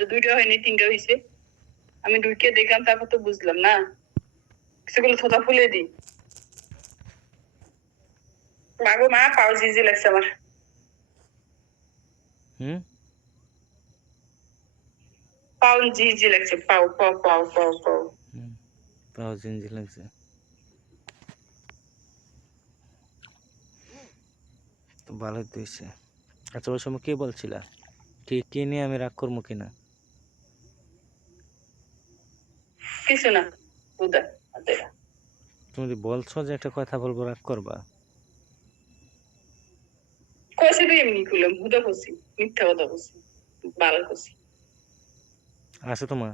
যে 2টা হয়নি 3টা হইছে আমি ঢুকে দেখলাম তারপর তো বুঝলাম না সেগুলো থোতা ফুলে দিই মাগো মা পাও জিজি লাগছে আমার পাও জিজি লাগছে পাও পাও পাও পাও পাও পাও জিজি লাগছে তো ভালোই তো হয়েছে আচ্ছা ওই সময় কে বলছিলা কে নিয়ে আমি রাগ করবো কিনা কিছু না বুদা তুমি বলছো যে একটা কথা বলবো রাগ করবা কইছি তো এমনি করলাম বুদা কইছি মিথ্যা কথা কইছি ভালো কইছি আছে তোমার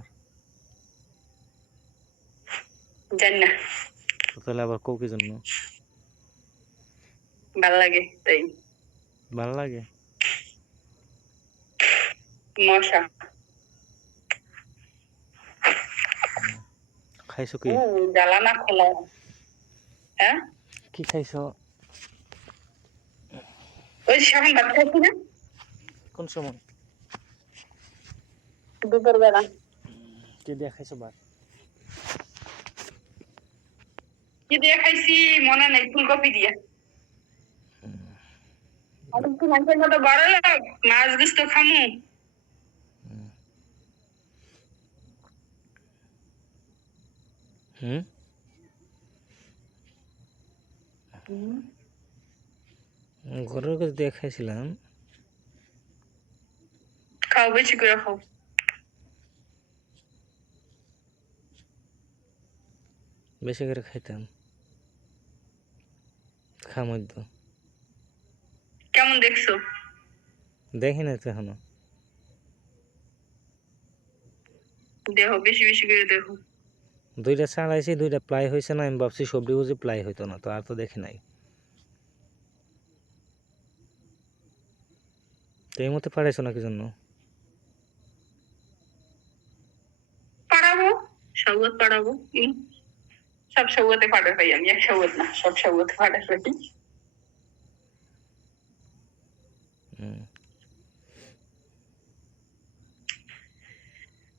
জানি না তাহলে আবার কও কি জন্য ভাল লাগে তাই ভালো লাগে মশা খাইছো কি জ্বালা না খোলা হ্যাঁ কি খাইছো ওই সামন ভাত খাইছি না কোন সময় দুপুর বেলা কি দিয়ে খাইছো ভাত কি দিয়ে খাইছি মনে নেই ফুলকপি দিয়ে আমি তো মানুষের মতো বড় লোক মাছ গুস্ত খামু ঘরের কাছে দিয়ে খাইছিলাম খাও বেশি করে খাও বেশি করে খাইতাম খামদ্য কেমন দেখছো দেখি না তো এখনো দেখো বেশি বেশি করে দেখো 2টা চালাইছি 2টা প্লাই হয়েছে না আমি ভাবছি সবজি বুঝি প্লাই হইতো না তো আর তো দেখি নাই তো এই মতে পাঠাইছো না কি জন্য পাড়াবো সৌগত পাড়াবো সব সৌগতে পাড়া পাই আমি এক সৌগত না সব সৌগতে পাড়া পাই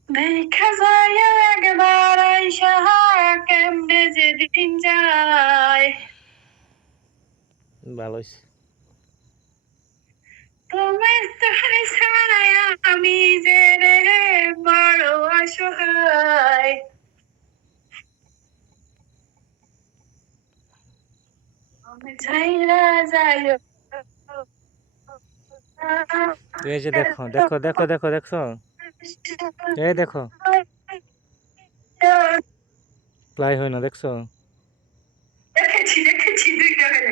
দেখা যায় একবার আইসা কেমনে যেদিন যায় ভালো হয়েছে তোমার তোরে ছাড়াই আমি যে রে বড় অসহায় আমি ছাইরা যাই এই যে দেখো দেখো দেখো দেখো দেখছো এই দেখো প্লাই হয় না দেখছো দেখেছি দেখেছি 2টা হয়ে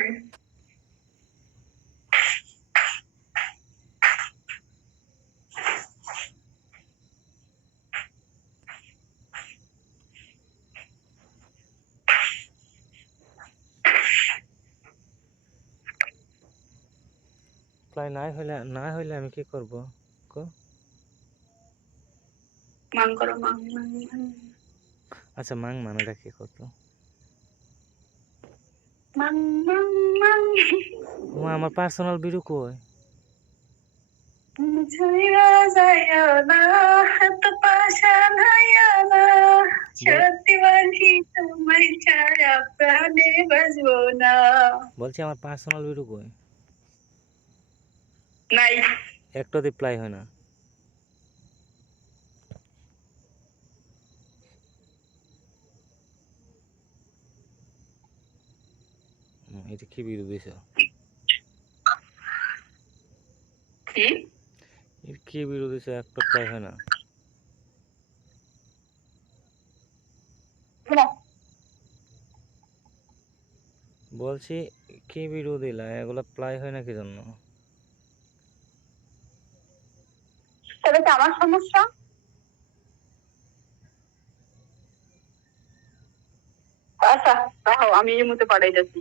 প্লাই না হইলে আমি কি করব কো মান করো মান আচ্ছা মাং মানেটা কি কত মান মান মান আমার পার্সোনাল ভিডিও কই ছাইরা যায় না তো পাশান হয় না সত্যি বলি তোমায় ছাড়া প্রাণে বাঁচবো না বলছি আমার পার্সোনাল ভিডিও কই নাই একটা রিপ্লাই হয় না এটা কি ভিডিও দিছো কি ভিডিও দিছো একটা প্লাই হয় না বলছি কি ভিডিও দিলা এগুলা প্লাই হয় না কি জন্য তবে কি আমার সমস্যা আচ্ছা তাও আমি এই মতো পাঠাই যাচ্ছি